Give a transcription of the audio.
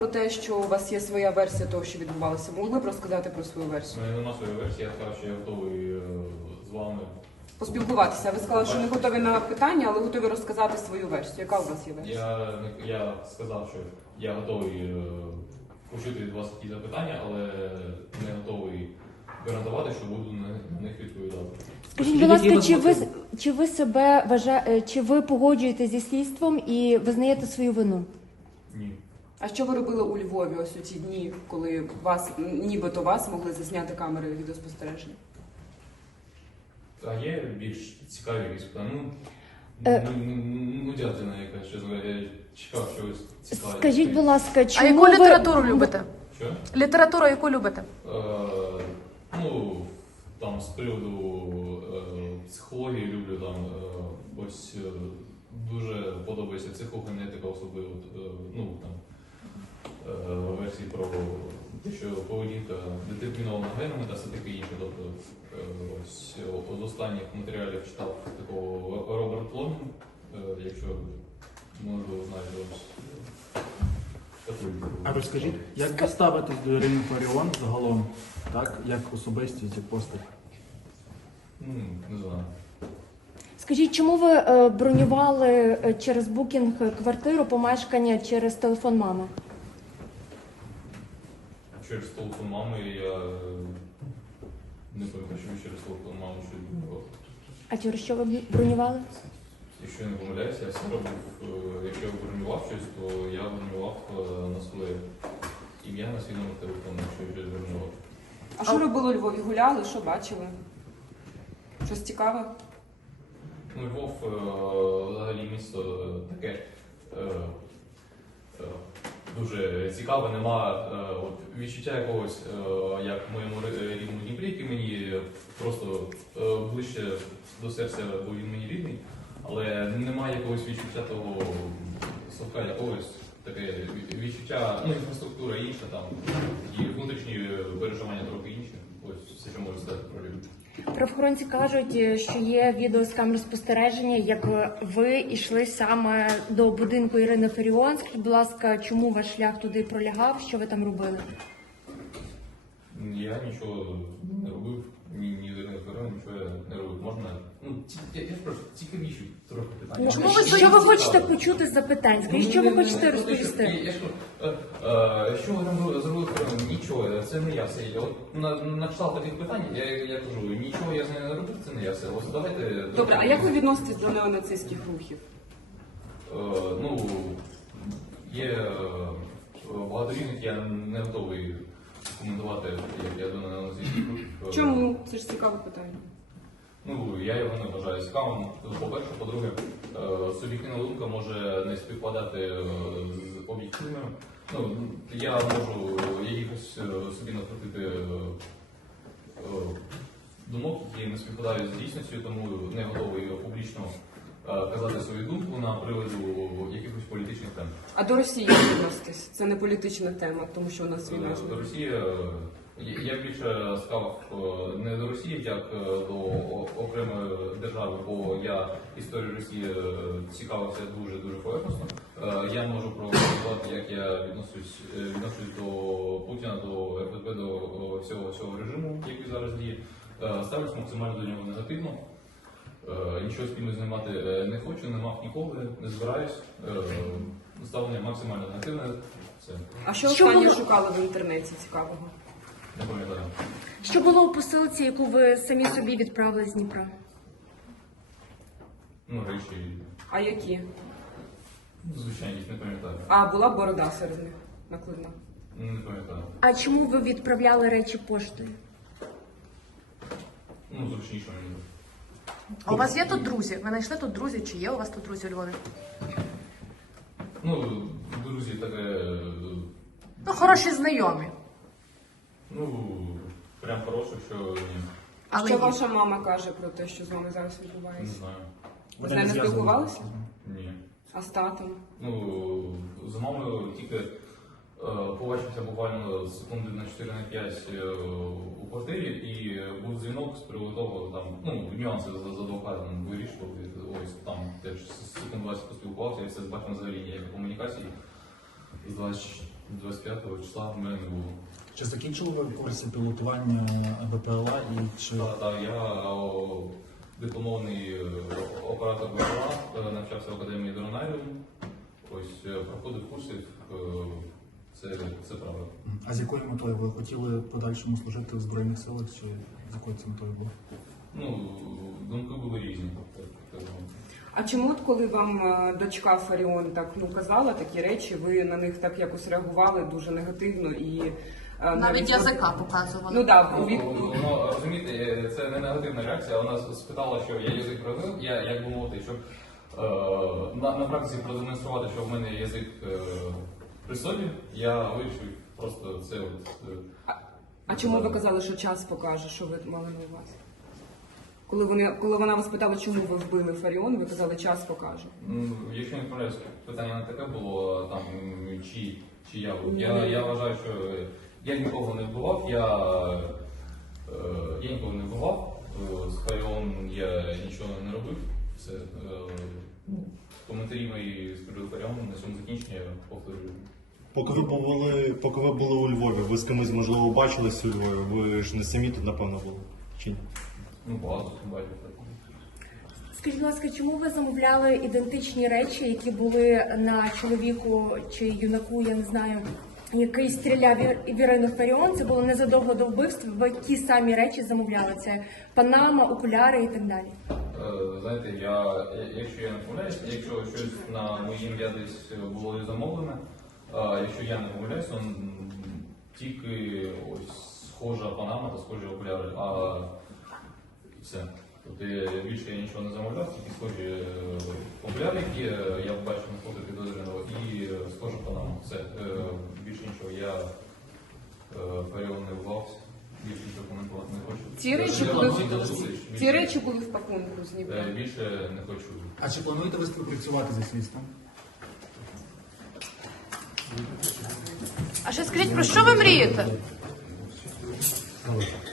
Про те, що у вас є своя версія того, що відбувалося, могли б розказати про свою версію? У мене немає своєї версії, я сказав, що я готовий з вами Поспілкуватися. Ви сказали, що не готові на питання, але готові розказати свою версію. Яка у вас є версія? Я сказав, що я готовий почути від вас якісь запитання, але не готовий гарантувати, що буду на них відповідати. Скажіть, будь ласка, чи ви погоджуєтеся зі слідством і визнаєте свою вину? Ні. А що ви робили у Львові ось у ті дні, коли вас, нібито вас могли засняти камери відеоспостереження? А є більш цікаві якісь питання? Нудятина якась, чесно, я чекав чогось цікавого. Скажіть, будь ласка, А чому яку літературу любите? Що? Літературу яку любите? Там з приводу психології люблю, там ось дуже подобається психогенетика, особливо версії про те, що поведінка детермінована генами та все таке інше. Тобто ось з останніх матеріалів читав такого Роберт Ломін, якщо можливо знаєте ось таку. А розкажіть, як ви ставитесь до Ірини Фаріон загалом, так, як особистість, як постать? Не знаю. Скажіть, чому ви бронювали через букінг квартиру, помешкання через телефон мами? Через телефон мами я не пам'ятаю, що через телефон мами щось було. А через що ви бронювали? Якщо я не помиляюся, я все робив, якщо я бронював щось, то я бронював на своє ім'я, на свій номер телефону, якщо я щось бронював. А що робили у Львові? Гуляли? Що бачили? Щось цікаве? Львов взагалі місто таке дуже цікаве, нема відчуття якогось, як в моєму рідному Дніпрі, який мені просто ближче до серця, бо він мені рідний, але немає якогось відчуття того совка якогось, таке відчуття, інфраструктура інша, там, і внутрішні переживання трохи інші. Ось все, що можу сказати про Львів. Правоохоронці кажуть, що є відео з камер спостереження, як ви йшли саме до будинку Ірини Фаріон. Скажіть, будь ласка, чому ваш шлях туди пролягав? Що ви там робили? Я нічого не робив, ні з Іриною Фаріон, нічого я не робив. Можна? Я ж прошу, цікавіші трохи питання. Що ви хочете почути з запитань? Скажіть, що ви хочете розповісти? Що ви там зробили? Нічого, це не я все. Я от начитав таких питань, я кажу, нічого я з нею не робив, це не я все. Ось давайте... Добре, а як ви відноситесь до неонацистських рухів? Є багато різних, я не готовий коментувати, як я до неонацистських рухів. Чому? Це ж цікаве питання. Я його не вважаю цікавим. По-перше, по-друге, суб'єктивна думка може не співпадати з об'єктивною. Я можу якихось собі накрутити думок, які не співпадають з дійсністю, тому не готовий публічно казати свою думку на приводу якихось політичних тем. А до Росії як відноситесь? Це не політична тема, тому що у нас війна. До Росії я більше сказав не до Росії, як до окремої держави, бо я історію Росії цікавився дуже поверхностно. Я можу прокоментувати, як я відношусь до Путіна, до ФСБ, до всього цього режиму, який зараз діє. Ставлюсь максимально до нього негативно. Нічого спільно знімати не хочу, не мав ніколи, не збираюсь. Ставлення максимально негативне. Все. А що останнє шукали в інтернеті цікавого? Не пам'ятаю. Що було у посилці, яку ви самі собі відправили з Дніпра? Речі. А які? Звичайно, не пам'ятаю. А була борода серед них накладна? Не пам'ятаю. А чому ви відправляли речі поштою? Зручніше мені. А у вас є тут друзі? Ви знайшли тут друзі? Чи є у вас тут друзі у Львові? Друзі, таке... Хороші знайомі. Прям хороше, що ні. Але Що є. ваша мама каже про те, що з вами зараз Не відбувається? знаю. Ви з нею не спілкувалися? Ні. А з татом? З мамою тільки побачився буквально секунди на 4-5 у квартирі, і був дзвінок з приводу того, там, нюанси з адвокатом вирішував. Ось там теж секунд 20 поспілкувався, і все з батьком взагалі ніякої комунікації. З 25 числа в мене не було. Чи закінчили ви курси пілотування БПЛА і чи Так, я дипломований оператор БПЛА, навчався в академії Дронаріум. Ось проходив курси, це правда. а з якою метою ви хотіли в подальшому служити в Збройних силах, чи з якою це метою було? Ну, думки були різні. Так. А чому, от коли вам дочка Фаріон так казала такі речі, ви на них так якось реагували дуже негативно і Навіть язика показували. Ну так, Ну, розумієте, це не негативна реакція. Вона спитала, що я язик розвив, я як би мовити, щоб на практиці продемонструвати, що в мене язик при собі, я вирішив просто це от. А чому ви казали, що час покаже, що ви мали на увазі? Коли вона вас питала, чому ви вбили Фаріон, ви казали, час покаже. Якщо не помиляюсь, питання не таке було, там, чи я був. Я вважаю, що я нікого не вбивав, я нікого не вбивав, з Фаріон я нічого не робив. Все. Коментарі мої з приводу Фаріон на цьому закінчення я повторюю. Поки ви були у Львові, ви з кимось, можливо, бачились у Львові? Ви ж не самі тут, напевно, були? Чи ні? Ну, багато бачив. Скажіть, будь ласка, чому ви замовляли ідентичні речі, які були на чоловіку чи юнаку, я не знаю, який стріляв в Ірину Фаріон? Це було незадовго до вбивства. Ви ті самі речі замовляли? Це панама, окуляри і так далі. Знаєте, якщо я не помиляюсь, якщо щось на моє ім'я десь було замовлене, якщо я не помиляюсь, то тільки ось схожа панама та схожі окуляри, а все. Тобто більше я нічого не замовляв, тільки схожі окуляри, які я бачив на фото підозрюваного, і схожа панама. Все. Більше нічого я Фаріон не вбався. Більше нічого коментувати не хочу. Ці речі були в пакунку з Дніпра. Більше не хочу. А чи плануєте ви співпрацювати зі слідством? А ще скажіть, про що ви мрієте? Добре.